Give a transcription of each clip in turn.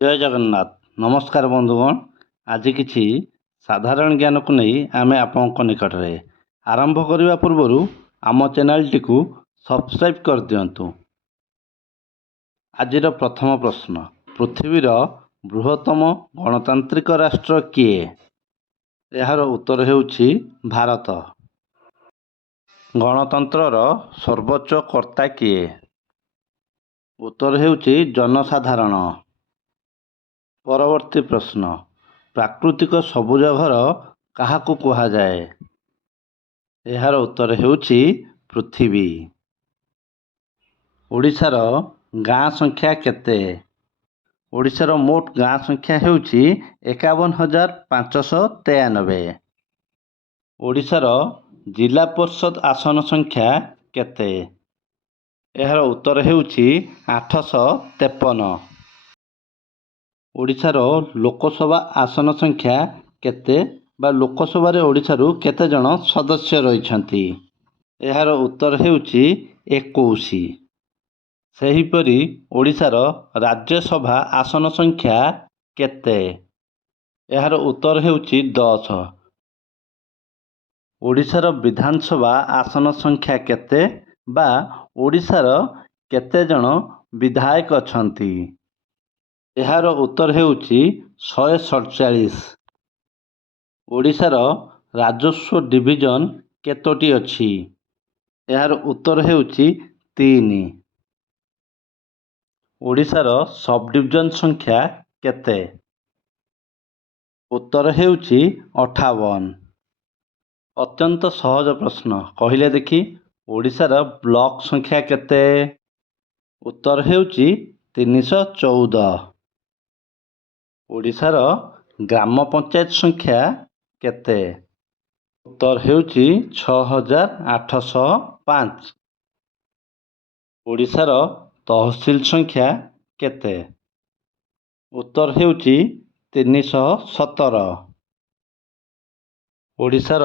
जय जगन्नाथ। नमस्कार बंधुगण। आज किसी साधारण ज्ञान को नहीं आम आपंक निकट में आरंभ करने पूर्व आम चैनल टी सब्सक्राइब कर दिंतु। आज प्रथम प्रश्न, पृथ्वीर बृहत्तम गणतांत्रिक राष्ट्र किए? यार उत्तर हेउछि भारत। गणतंत्रर सर्वोच्च कर्ता किए? उत्तर हेउछि जनसाधारण। परवर्ती प्रश्न, प्राकृतिक सबुज घर काहाकू कुहाଯାଏ? यार उत्तर हेउछि पृथ्वी। ओडिशार गाँ संख्या केते? ओडिशार मोट गाँ संख्या हेउछि 51,593। ओडिशार जिला परिषद आसन संख्या केते? यार उत्तर हेउछि 853। ओडिशार लोकसभा आसन संख्या केते बा लोकसभा रे ओडिशारू केते जण सदस्य रहिछन्ति? यार उत्तर हेउछि 21। सेहीपरि ओडिशार राज्यसभा आसन संख्या केते? यार उत्तर हेउछि 10। ओडिशार विधानसभा आसन संख्या केते बा ओडिशार केते जण विधायक अछन्ति? यार उत्तर हेउछि 147। ओडिशार राजस्व डिविजन केतोटी अछि? यार उत्तर हेउछि 3। ओडिशार सब डिविजन संख्या केते? उत्तर हेउछि 58। अत्यंत सहज प्रश्न, कहिले देखि ओडिशार ब्लॉक संख्या केते? उत्तर हेउछि 314। ओडिशार ग्राम पंचायत संख्या केते? उत्तर हेउछि 6805। ओडिशार तहसील संख्या केते? उत्तर हेउछि 317। ओडिशार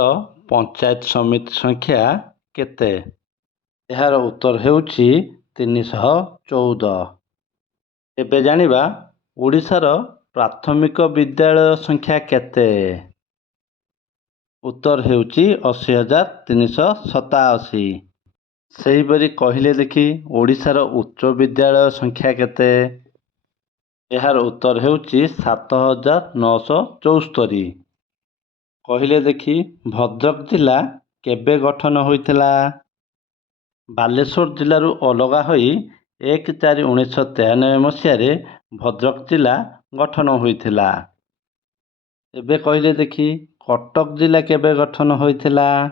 पंचायत समिति संख्या केते? यार उत्तर हेउछि 314। एबे जानिबा ओडिशार प्राथमिक विद्यालय संख्या केते? उत्तर हेउछि 80,387। सेहीपरि कहिले देखि ओडिशार उच्च विद्यालय संख्या केते? यार उत्तर हेउछि 7,974। कहिले देखि भद्रक जिला केबे गठन होइथिला? बालेश्वर जिल्लारू अलगा होई 1/4/1993 मसीहारे भद्रक जिला गठन होइथिला। एबे कहिले देखि कटक जिला केबे गठन होइथिला?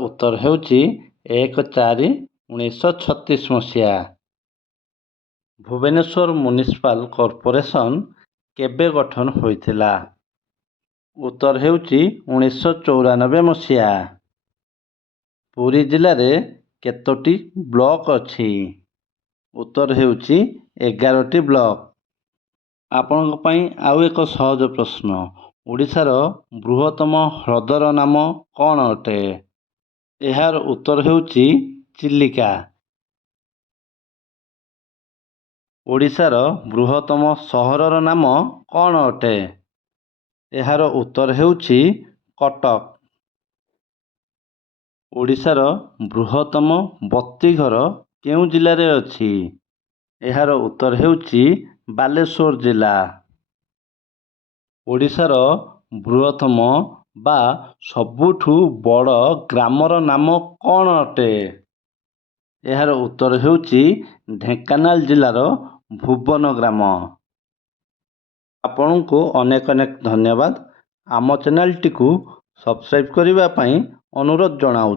उत्तर हेउछि 1/4/1936 मसीहा। भुवनेश्वर म्युनिसिपल कॉर्पोरेशन केबे गठन होइथिला? उत्तर हेउछि 1994 मसीहा। पुरी जिले रे केतोटी ब्लॉक अछि? उत्तर हेउछि 11टी ब्लॉक। आपणक पई आउ एक सहज प्रश्न, ओडिशार बृहत्तम ह्रदर नाम कौन अटे? यार उत्तर हेउछि चिलिका। ओडिशार बृहत्तम सहरर नाम कौन अटे? यार उत्तर हेउछि कटक। ओडिशार बृहत्तम बत्तीघर केउं जिल्ला रे अछि? यार उत्तर हेउछि बालेश्वर जिला। ओडिशार बृहत्तम बा सबुठु बड़ ग्रामर नाम कौन अटे? यार उत्तर हेउछि ढेंकानाल जिल्लार भुवन ग्राम। आपणको अनेक अनेक धन्यवाद। आम चैनल टी सब्सक्राइब करने अनुरोध जनाऊँ।